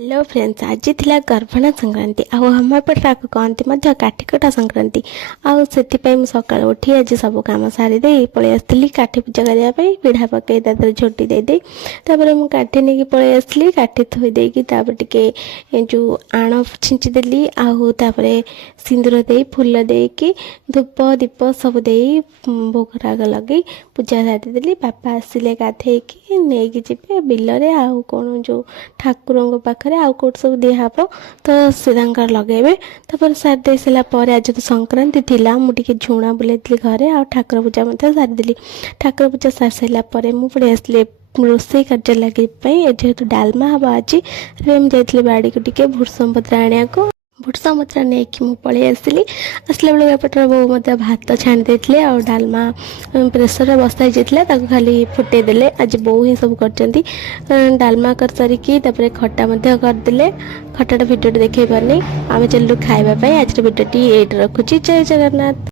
Hello friends, आज थिला गर्भणा संक्रांति आमपटे कहते काठीकटा संक्रांति आउ सका उठी आज सब कम सारी पलि आसती काठी पूजा करने पिढ़ा पकई तरह झोटी दे मुझे काठी नहीं पलि आसली काठी थोईदेकी टे जो आण छींचीदेली आउे सिंदूर दे फूल देकी धूप दीप सब दे भोग राग लगे पूजा सारीदेली। बापा आसिले गाधेकी नहीं जी बिलरे आउ कौन जो ठाकुर पाखे आउ कौट सब दिहब तो सी लगे तापर सारी दे सारापर आज तो संक्रांति थिला मुझे झुणा बुलाई घरे आ ठाकुर पूजा सारीदेली। ठाकुर पूजा सारी सारापर मुझे आसली रोषे कार्य लगे जेहेतु डालमा हम आज जाइए बाड़ी को टे भूषम पत्र आने को भूषम पत्र नहीं कि पलि आसली आसला बेलू एपटर बो मत भात छाणी देते और डालमा प्रेसर बसाई जाता खाली फुटे देले। आज बो ही सब कर डालमा कर सारिकी खटा करदे खटाटा भिडियो देखी पारनी आम चलू खावाई आज भिडियो ये रखुची। जय जगन्नाथ।